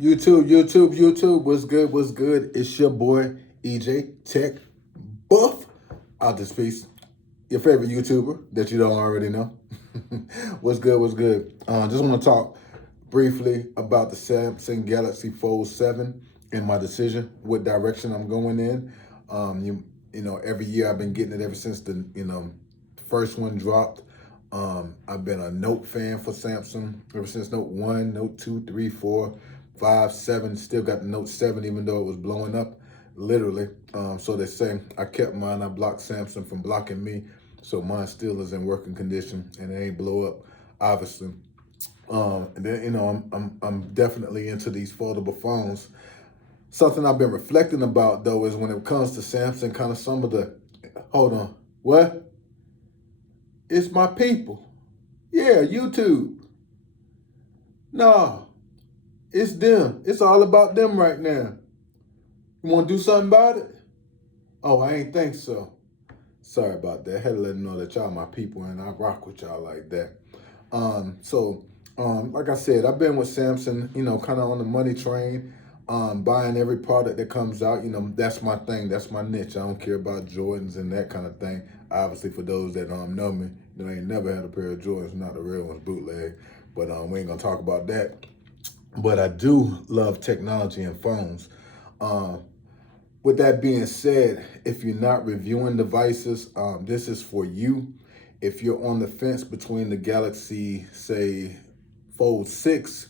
YouTube, what's good, what's good? It's your boy, EJ Tech Buff, out this piece. Your favorite YouTuber that you don't already know. What's good, what's good? Just want to talk briefly about the Samsung Galaxy Fold 7 and my decision, what direction I'm going in. Every year I've been getting it ever since the first one dropped. I've been a Note fan for Samsung ever since Note 1, Note 2, 3, 4, 5, 7. Still got the Note 7 even though it was blowing up, literally. So they say I kept mine. I blocked Samsung from blocking me. So mine still is in working condition and it ain't blow up, obviously. And then I'm definitely into these foldable phones. Something I've been reflecting about though is when it comes to Samsung, kind of some of the hold on, what? It's my people. Yeah, YouTube. No, it's them. It's all about them right now. You want to do something about it? Oh, I ain't think so. Sorry about that. Had to let them know that y'all my people and I rock with y'all like that. Like I said, I've been with Samsung, kind of on the money train, buying every product that comes out. That's my thing. That's my niche. I don't care about Jordans and that kind of thing. Obviously, for those that know me, I ain't never had a pair of Jordans, not the real ones, bootleg. But we ain't gonna talk about that. But I do love technology and phones. With that being said, if you're not reviewing devices, this is for you. If you're on the fence between the Galaxy, say, Fold 6,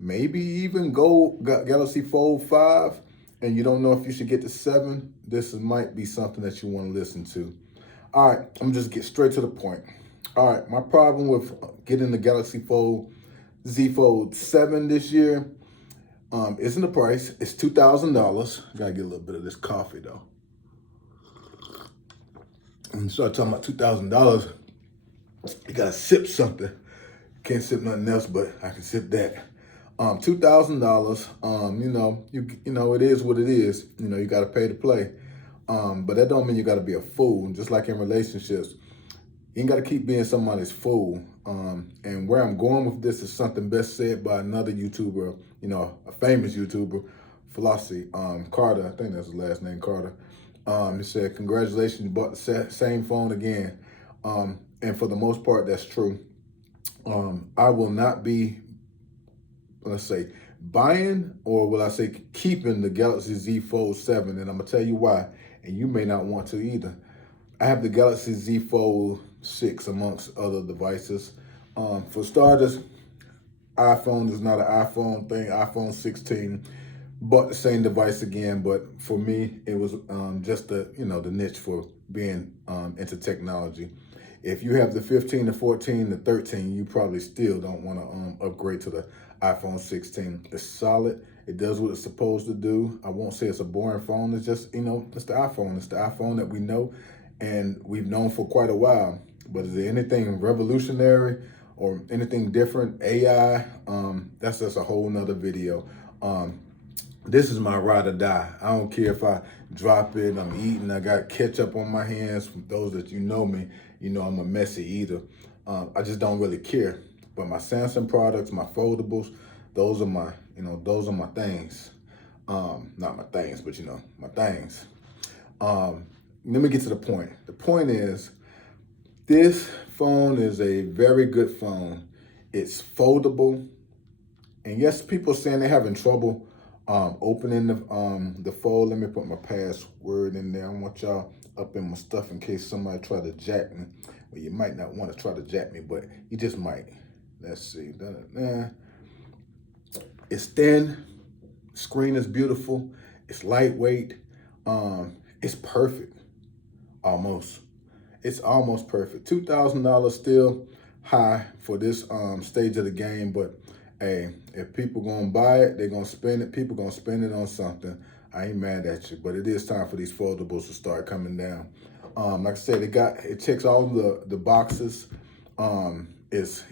maybe even Galaxy Fold 5, and you don't know if you should get the 7, might be something that you want to listen to. All right, I'm just get straight to the point. All right, my problem with getting the Galaxy Fold Z Fold 7 this year isn't the price. It's $2,000. Gotta get a little bit of this coffee though. And start talking about $2,000. You gotta sip something. Can't sip nothing else, but I can sip that. $2,000. It is what it is. You gotta pay to play. But that don't mean you gotta be a fool. Just like in relationships, you ain't gotta keep being somebody's fool. And where I'm going with this is something best said by another YouTuber, a famous YouTuber, Flossie Carter. I think that's his last name, Carter. He said, "Congratulations, you bought the same phone again." And for the most part, that's true. I will not be, let's say, buying, or will I say keeping the Galaxy Z Fold 7, and I'm gonna tell you why, and you may not want to either. I have the Galaxy Z Fold 6 amongst other devices. For starters, iPhone is not an iPhone thing. iPhone 16 bought the same device again, but for me, it was just the niche for being into technology. If you have the 15, the 14, the 13, you probably still don't want to upgrade to the iPhone 16. It's solid. It does what it's supposed to do. I won't say it's a boring phone. It's just, it's the iPhone. It's the iPhone that we know and we've known for quite a while. But is there anything revolutionary or anything different? AI, that's just a whole nother video. This is my ride or die. I don't care if I drop it, I'm eating, I got ketchup on my hands. For those that know me, I'm a messy eater. I just don't really care. But my Samsung products, my foldables, those are my things. Not my things, but my things. Let me get to the point. The point is, this phone is a very good phone. It's foldable. And yes, people are saying they're having trouble opening the fold. Let me put my password in there. I want y'all up in my stuff in case somebody try to jack me. Well, you might not want to try to jack me, but you just might. Let's see. It's thin. Screen is beautiful. It's lightweight. It's perfect. Almost. It's almost perfect. $2,000 still high for this stage of the game, but hey, if people gonna buy it, they're gonna spend it. People gonna spend it on something. I ain't mad at you, but it is time for these foldables to start coming down. Like I said, it checks all the boxes. It's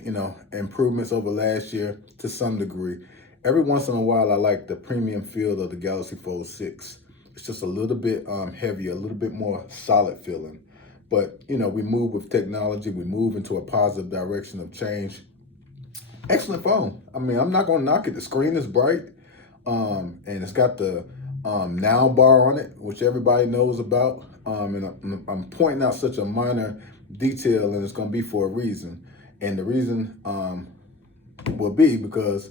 improvements over last year to some degree. Every once in a while, I like the premium feel of the Galaxy Fold 6. It's just a little bit heavier, a little bit more solid feeling. But we move with technology. We move into a positive direction of change. Excellent phone. I mean, I'm not gonna knock it. The screen is bright. And it's got the now bar on it, which everybody knows about. And I'm pointing out such a minor detail, and it's going to be for a reason. And the reason will be because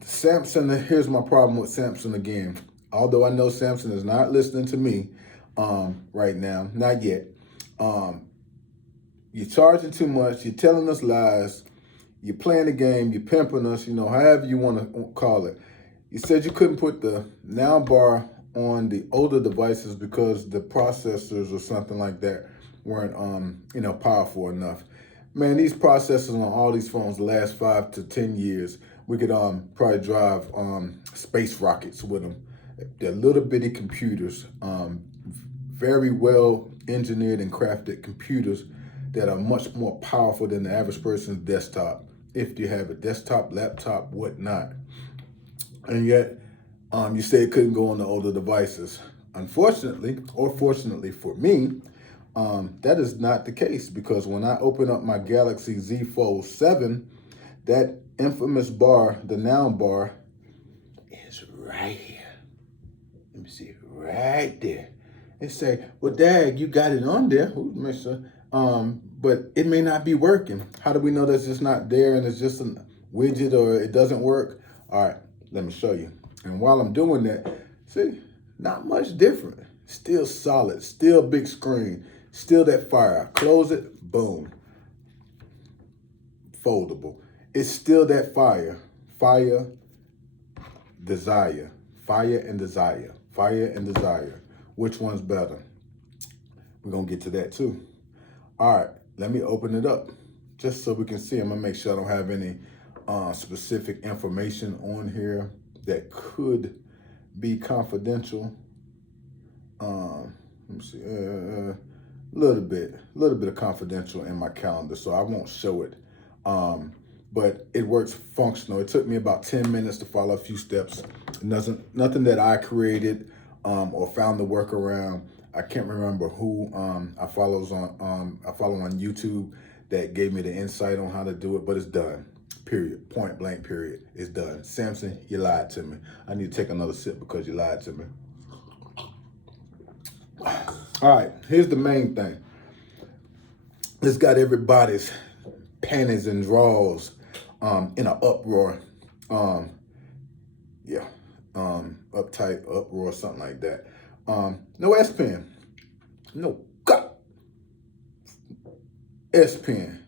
Samson, here's my problem with Samson again. Although I know Samson is not listening to me right now, not yet. You're charging too much, you're telling us lies, you're playing the game, you're pimping us, however you want to call it. You said you couldn't put the now bar on the older devices because the processors or something like that weren't, powerful enough. Man, these processors on all these phones last 5 to 10 years. We could probably drive space rockets with them. They're little bitty computers, very well engineered and crafted computers that are much more powerful than the average person's desktop, if you have a desktop, laptop, whatnot. And yet, you say it couldn't go on the older devices. Unfortunately, or fortunately for me, that is not the case, because when I open up my Galaxy Z Fold 7, that infamous bar, the now bar, is right here. Let me see, right there. It say, well, Dad, you got it on there, mister, but it may not be working. How do we know that's just not there and it's just a widget or it doesn't work? All right, let me show you. And while I'm doing that, see, not much different. Still solid, still big screen, still that fire. Close it, boom. Foldable. It's still that fire. Fire, desire. Fire and desire. Fire and desire. Which one's better? We're going to get to that too. All right, let me open it up just so we can see. I'm going to make sure I don't have any specific information on here that could be confidential. Let me see. A little bit of confidential in my calendar, so I won't show it. But it works functional. It took me about 10 minutes to follow a few steps. Nothing that I created or found the workaround. I can't remember who I follow on YouTube that gave me the insight on how to do it, but it's done. Period. Point blank. Period. It's done. Samson, you lied to me. I need to take another sip because you lied to me. All right, here's the main thing. It's got everybody's panties and drawers in an uproar. Uptight, uproar, something like that. No S Pen. No S Pen.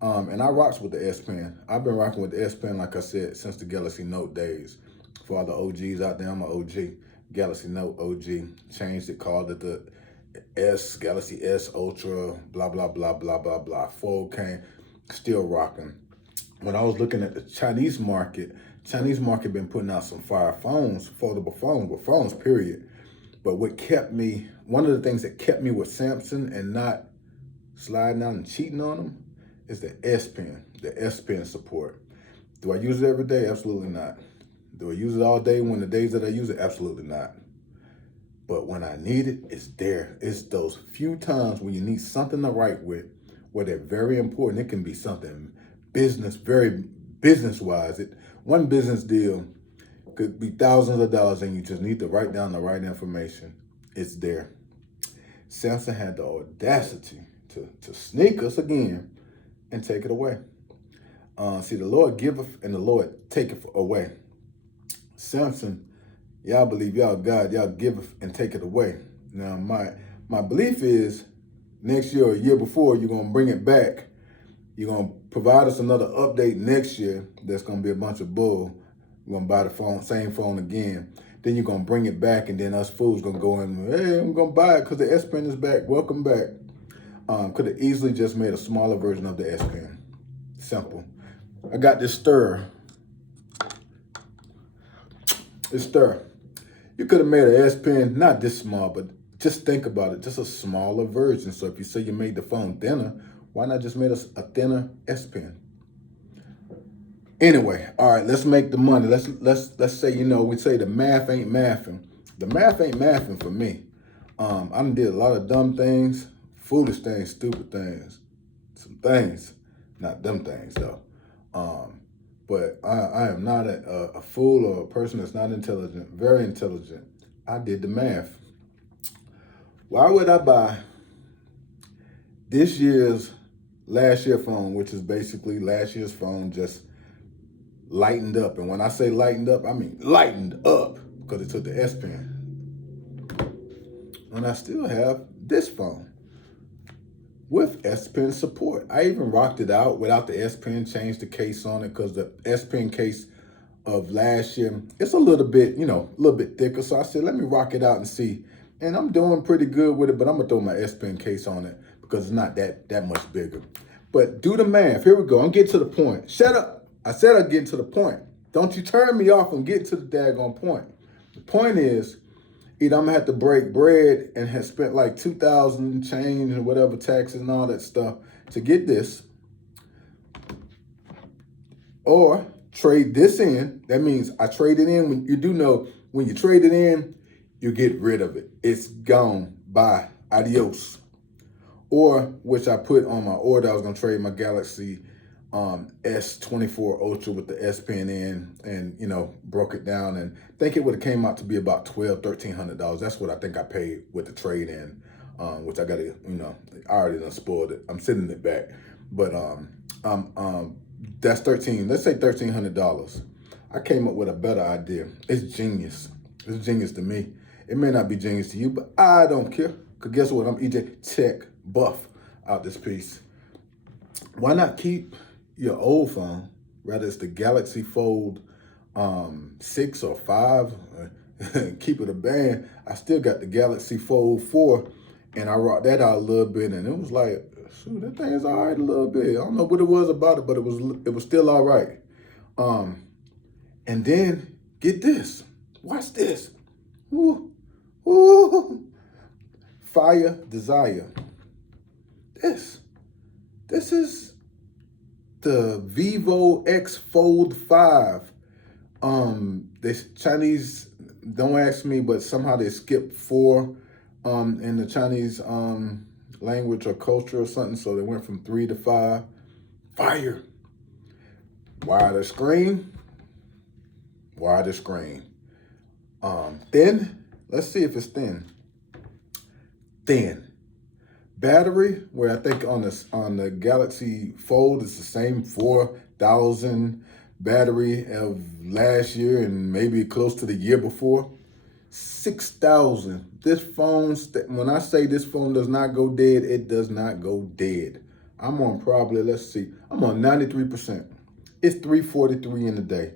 And I rocks with the S Pen. I've been rocking with the S Pen, like I said, since the Galaxy Note days. For all the OGs out there, I'm an OG. Galaxy Note OG. Changed it, called it the S, Galaxy S Ultra, blah, blah, blah, blah, blah, blah. Fold came, still rocking. When I was looking at the Chinese market been putting out some fire phones, foldable phones, but phones, period. But one of the things that kept me with Samsung and not sliding out and cheating on them is the S Pen, the S Pen support. Do I use it every day? Absolutely not. Do I use it all day when the days that I use it? Absolutely not. But when I need it, it's there. It's those few times when you need something to write with, where they're very important. It can be something very business-wise. One business deal could be thousands of dollars and you just need to write down the right information. It's there. Samsung had the audacity to sneak us again and take it away. See, the Lord giveth and the Lord taketh away. Samsung, y'all believe y'all God, y'all giveth and take it away. Now, my belief is next year or a year before, you're going to bring it back. You're going to provide us another update next year that's going to be a bunch of bull. We're going to buy the same phone again. Then you're going to bring it back, and then us fools going to go in, hey, I'm going to buy it because the S Pen is back. Welcome back. Could have easily just made a smaller version of the S Pen. Simple. I got this stir. This stir. You could have made an S Pen, not this small, but just think about it, just a smaller version. So if you say you made the phone thinner, why not just make us a thinner S Pen? Anyway, all right, let's make the money. Let's say, we say the math ain't mathing. The math ain't mathing for me. I done did a lot of dumb things, foolish things, stupid things, some things, not them things though. but I am not a fool or a person that's not intelligent, very intelligent. I did the math. Why would I buy this year's last year phone, which is basically last year's phone just lightened up? And when I say lightened up, I mean lightened up because it took the S Pen. And I still have this phone with S Pen support. I even rocked it out without the S Pen, changed the case on it because the S Pen case of last year, it's a little bit, a little bit thicker. So I said, let me rock it out and see. And I'm doing pretty good with it, but I'm gonna throw my S Pen case on it because it's not that much bigger. But do the math. Here we go. I'm getting to the point. Shut up. I said I'm getting to the point. Don't you turn me off from getting to the daggone point. The point is, either I'm gonna have to break bread and have spent like 2,000 change and whatever taxes and all that stuff to get this, or trade this in. That means I trade it in. When you do know, when you trade it in, you get rid of it. It's gone. Bye. Adios. Or, which I put on my order, I was gonna trade my Galaxy S24 Ultra with the S Pen in, and broke it down, and think it would have came out to be about $1,200-$1,300. That's what I think I paid with the trade in, which I gotta, I already done spoiled it. I'm sending it back, but that's let's say $1,300. I came up with a better idea. It's genius. It's genius to me. It may not be genius to you, but I don't care. Cause guess what? I'm EJ Tech Buff out this piece. Why not keep your old phone, whether it's the Galaxy Fold 6 or 5, keep it a band. I still got the Galaxy Fold 4, and I rocked that out a little bit, and it was like, shoot, that thing is all right a little bit. I don't know what it was about it, but it was still all right. And then get this. Watch this. Ooh, ooh. Fire Desire. This is the Vivo X Fold 5. The Chinese, don't ask me, but somehow they skipped 4 in the Chinese language or culture or something, so they went from 3 to 5. Fire. Wider screen. Wider screen. Thin. Let's see if it's thin. Thin. Battery, where I think on the Galaxy Fold, it's the same 4,000 battery of last year and maybe close to the year before. 6,000. This phone, when I say this phone does not go dead, it does not go dead. I'm on probably, let's see, I'm on 93%. It's 343 in a day.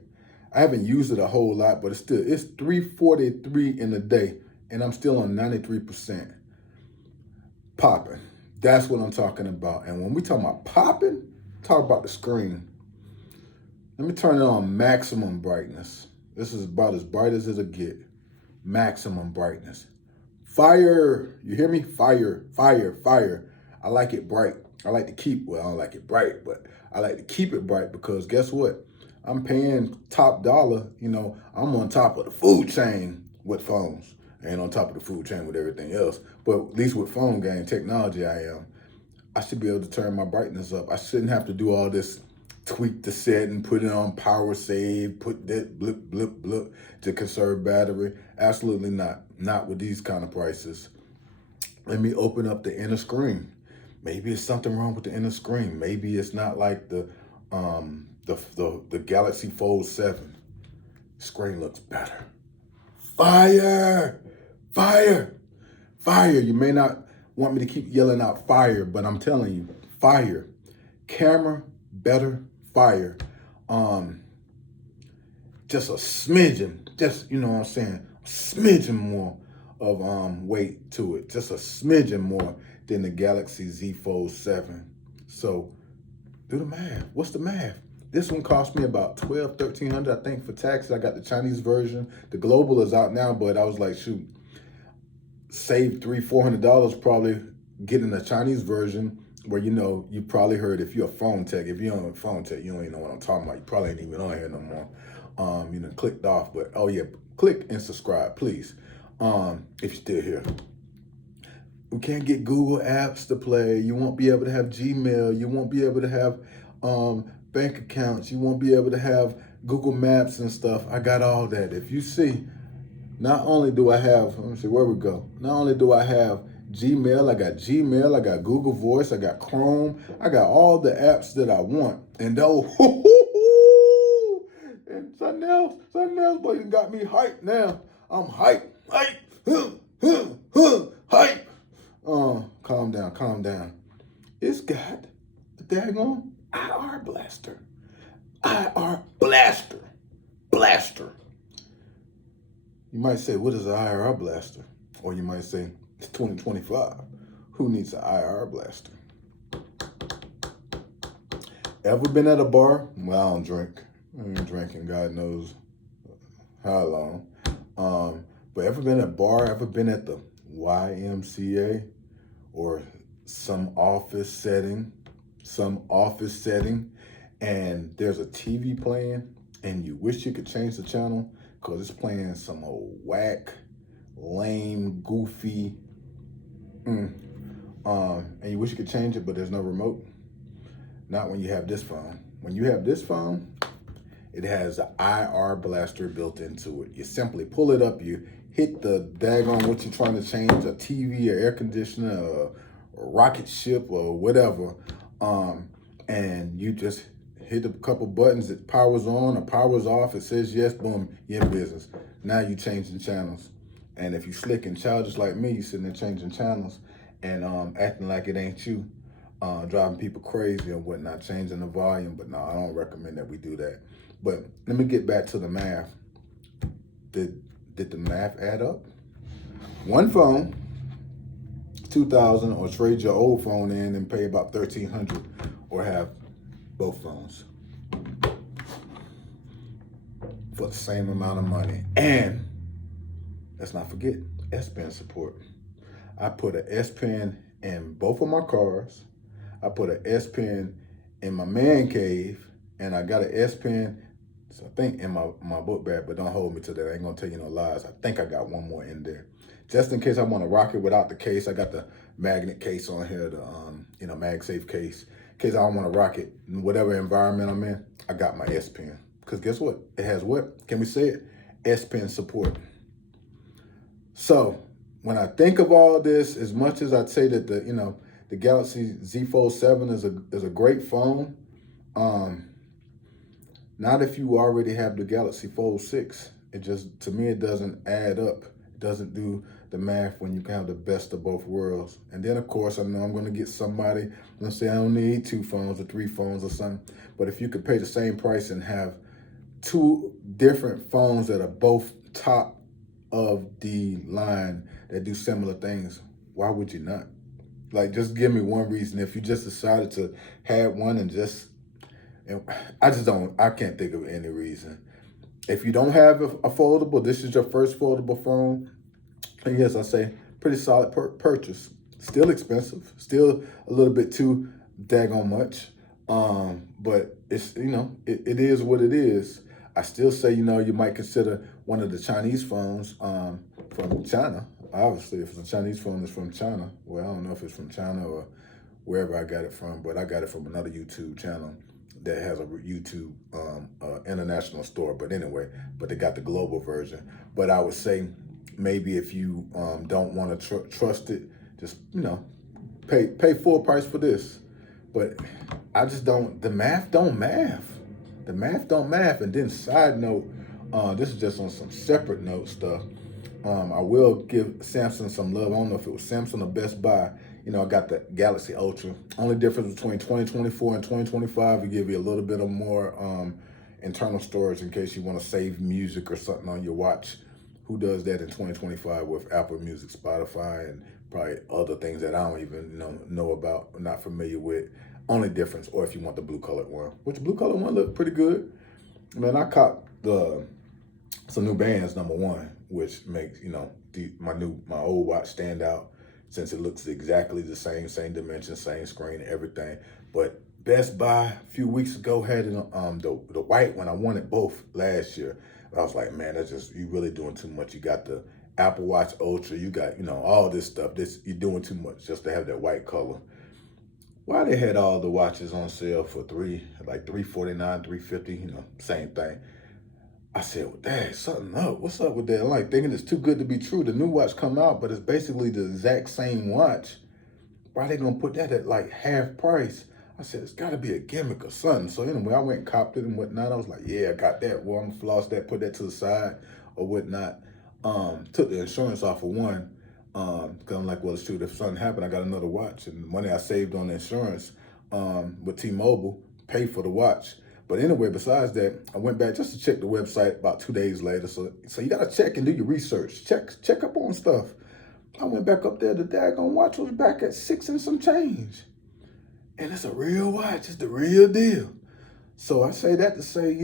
I haven't used it a whole lot, but it's 343 in a day, and I'm still on 93%. Popping. That's what I'm talking about. And when we talk about popping, talk about the screen. Let me turn it on maximum brightness. This is about as bright as it'll get. Maximum brightness. Fire. You hear me? Fire, fire, fire. I like it bright. I like to keep, well, I don't like it bright, but I like to keep it bright because guess what? I'm paying top dollar. I'm on top of the food chain with phones. I ain't on top of the food chain with everything else, but at least with phone game technology, I am. I should be able to turn my brightness up. I shouldn't have to do all this, tweak the setting, put it on power save, put that blip, blip, blip to conserve battery. Absolutely not. Not with these kind of prices. Let me open up the inner screen. Maybe it's something wrong with the inner screen. Maybe it's not like the Galaxy Fold 7. Screen looks better. Fire! Fire! Fire! You may not want me to keep yelling out fire, but I'm telling you, fire. Camera, better, fire. Just a smidgen, just, you know what I'm saying, a smidgen more of weight to it. Just a smidgen more than the Galaxy Z Fold 7. So do the math. What's the math? This one cost me about $1,200, $1,300, I think, for taxes. I got the Chinese version. The global is out now, but I was like, shoot, save $300-$400 probably getting the Chinese version where, you probably heard, if you're a phone tech, if you're on a phone tech, you don't even know what I'm talking about. You probably ain't even on here no more. Clicked off, but oh yeah, click and subscribe, please, if you're still here. We can't get Google apps to play. You won't be able to have Gmail. You won't be able to have bank accounts. You won't be able to have Google Maps and stuff. I got all that. If you see, not only do I have, let me see where we go. Not only do I have Gmail, I got Gmail, I got Google Voice, I got Chrome, I got all the apps that I want. And though, and something else, boy, you got me hyped now. I'm hype. Calm down, calm down. It's got a daggone IR blaster. IR blaster. You might say, what is an IR blaster? Or you might say, it's 2025. Who needs an IR blaster? Ever been at a bar? Well, I don't drink. I ain't drinking God knows how long. But ever been at a bar? Ever been at the YMCA or some office setting? And there's a TV playing and you wish you could change the channel because it's playing some old whack, lame, goofy, and you wish you could change it, but there's no remote. Not when you have this phone. When you have this phone, it has an IR blaster built into it. You simply pull it up, you hit the daggone what you're trying to change, a TV, or air conditioner, or a rocket ship, or whatever, and you just hit a couple buttons, it powers on or powers off, it says yes, boom, you're in business. Now you changing channels. And if you slick and childish like me, you sitting there changing channels and acting like it ain't you, driving people crazy and whatnot, changing the volume. But no, I don't recommend that we do that. But let me get back to the math. Did the math add up? One phone, $2,000, or trade your old phone in and pay about $1,300, or have both phones for the same amount of money. And let's not forget S Pen support. I put an S Pen in both of my cars. I put an S Pen in my man cave, and I got an S Pen, so I think in my book bag, but don't hold me to that. I ain't gonna tell you no lies. I think I got one more in there. Just in case I want to rock it without the case, I got the magnet case on here, the MagSafe case. In case I don't want to rock it in whatever environment I'm in, I got my S Pen. Because guess what? It has what? Can we say it? S Pen support. So when I think of all this, as much as I'd say that the Galaxy Z Fold 7 is a great phone, not if you already have the Galaxy Fold 6. It just, to me, it doesn't add up. It doesn't do the math when you can have the best of both worlds. And then, of course, I know I'm going to get somebody, let's say I don't need 2 phones or 3 phones or something. But if you could pay the same price and have 2 different phones that are both top of the line that do similar things, why would you not? Like, just give me one reason. If you just decided to have one I can't think of any reason. If you don't have a foldable, this is your first foldable phone, and yes, I say pretty solid purchase. Still expensive, still a little bit too daggone much. But it's, it is what it is. I still say, you might consider one of the Chinese phones from China. Obviously, if it's a Chinese phone, it's from China. Well, I don't know if it's from China or wherever I got it from, but I got it from another YouTube channel that has a YouTube international store. But anyway, but they got the global version. But I would say maybe if you don't want to trust it, just, pay full price for this. But I just don't, the math don't math. The math don't math. And then side note, this is just on some separate note stuff. I will give Samsung some love. I don't know if it was Samsung or Best Buy. I got the Galaxy Ultra. Only difference between 2024 and 2025, we give you a little bit of more internal storage in case you want to save music or something on your watch. Who does that in 2025 with Apple Music, Spotify, and probably other things that I don't even know about, not familiar with. Only difference, or if you want the blue colored one, which the blue colored one looked pretty good. Man, I copped some new bands, number one, which makes my old watch stand out since it looks exactly the same dimension, same screen, everything. But Best Buy a few weeks ago had the white one. I wanted both last year. I was like, man, you really doing too much. You got the Apple Watch Ultra, you got all this stuff. You're doing too much just to have that white color. why they had all the watches on sale for like $349, $350, same thing. I said, well, dang, something up. What's up with that? I'm like thinking it's too good to be true. The new watch come out, but it's basically the exact same watch. Why they gonna put that at like half price? I said, it's gotta be a gimmick or something. So anyway, I went and copped it and whatnot. I was like, yeah, I got that. Well, I'm gonna floss that, put that to the side or whatnot. Took the insurance off of one. Cause I'm like, well, shoot, if something happened, I got another watch. And the money I saved on the insurance with T-Mobile, paid for the watch. But anyway, besides that, I went back just to check the website about 2 days later. So you gotta check and do your research. Check up on stuff. I went back up there, the daggone watch was back at 6 and some change. And it's a real watch, it's the real deal. So I say that to say,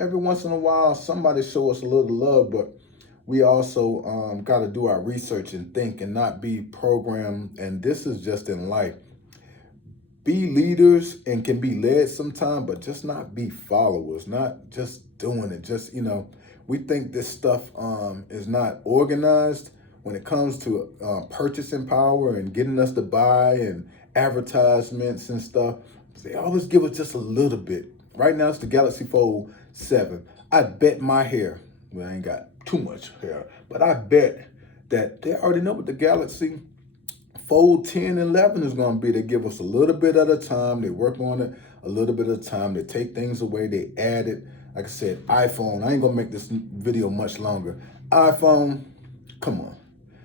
every once in a while, somebody show us a little love, but we also got to do our research and think and not be programmed. And this is just in life. Be leaders and can be led sometime, but just not be followers, not just doing it. Just, we think this stuff is not organized when it comes to purchasing power and getting us to buy and advertisements and stuff. They always give us just a little bit. Right now it's the Galaxy Fold 7. I bet my hair, well, I ain't got too much hair, but I bet that they already know what the Galaxy Fold 10 and 11 is going to be. They give us a little bit at a time. They work on it a little bit at a time. They take things away. They add it. Like I said, iPhone. I ain't going to make this video much longer. iPhone, come on.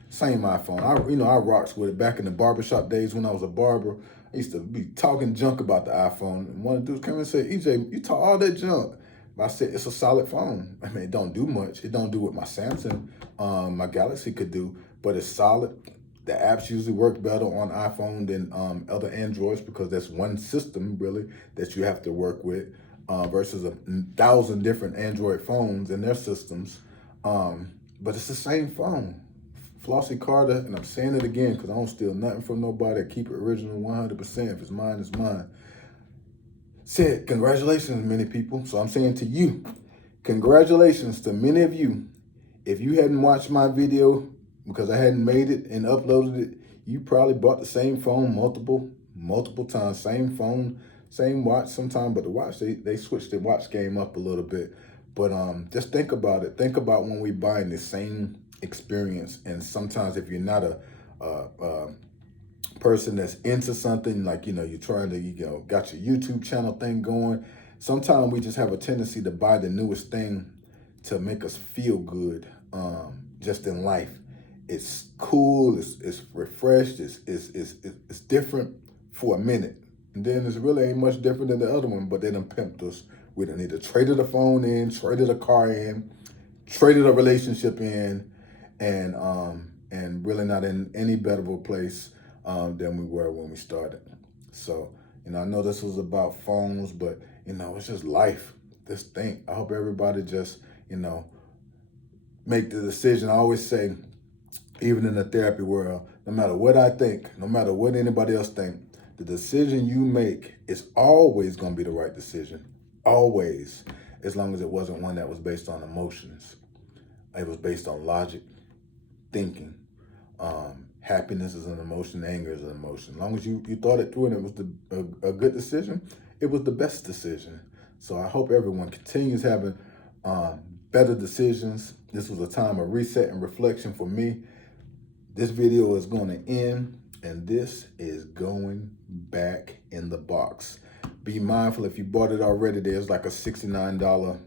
Same iPhone. I rocks with it. Back in the barbershop days when I was a barber, I used to be talking junk about the iPhone. And one of the dudes came and said, EJ, you talk all that junk. But I said, it's a solid phone. I mean, it don't do much. It don't do what my Samsung, my Galaxy could do, but it's solid. The apps usually work better on iPhone than other Androids because that's one system really that you have to work with versus 1,000 different Android phones and their systems. But it's the same phone. Flossie Carter, and I'm saying it again because I don't steal nothing from nobody. I keep it original 100%. If it's mine, it's mine. Said, congratulations, many people. So I'm saying to you, congratulations to many of you. If you hadn't watched my video because I hadn't made it and uploaded it, you probably bought the same phone multiple times. Same phone, same watch sometime, but the watch, they switched the watch game up a little bit. But just think about it. Think about when we buying the same experience. And sometimes if you're not a person that's into something, like, you're trying to, got your YouTube channel thing going, sometimes we just have a tendency to buy the newest thing to make us feel good just in life. It's cool, it's refreshed, it's different for a minute. And then it's really ain't much different than the other one, but they done pimped us. We done either traded a phone in, traded a car in, traded a relationship in, and really not in any better of a place than we were when we started. So, I know this was about phones, but it's just life. Just think. I hope everybody just, make the decision. I always say, even in the therapy world, no matter what I think, no matter what anybody else think, the decision you make is always going to be the right decision. Always. As long as it wasn't one that was based on emotions. It was based on logic, thinking. Happiness is an emotion, anger is an emotion. As long as you thought it through and it was a good decision, it was the best decision. So I hope everyone continues having better decisions. This was a time of reset and reflection for me. This video is going to end, and this is going back in the box. Be mindful, if you bought it already, there's like a $69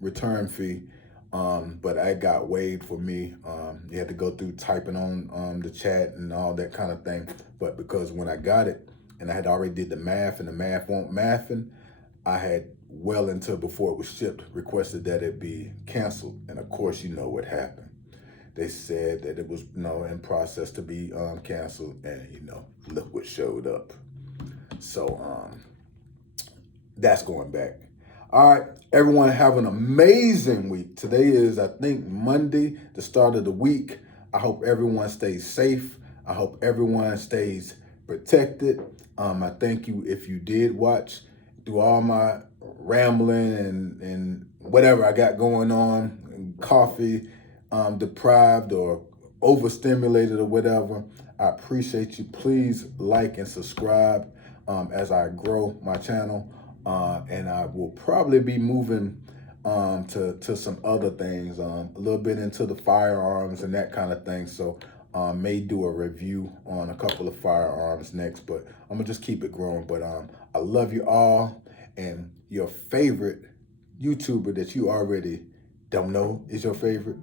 return fee. But I got waived for me. You had to go through typing on the chat and all that kind of thing. But because when I got it and I had already did the math and the math won't mathing, I had well into before it was shipped requested that it be canceled. And of course, you know what happened. They said that it was in process to be canceled, and look what showed up. So that's going back. All right, everyone have an amazing week. Today is, I think, Monday, the start of the week. I hope everyone stays safe. I hope everyone stays protected. I thank you if you did watch through all my rambling and whatever I got going on, coffee deprived or overstimulated or whatever. I appreciate you. Please like and subscribe as I grow my channel. And I will probably be moving to some other things, a little bit into the firearms and that kind of thing. So may do a review on a couple of firearms next, but I'm gonna just keep it growing. But I love you all, and your favorite YouTuber that you already don't know is your favorite,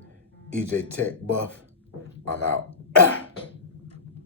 EJ Tech Buff. I'm out.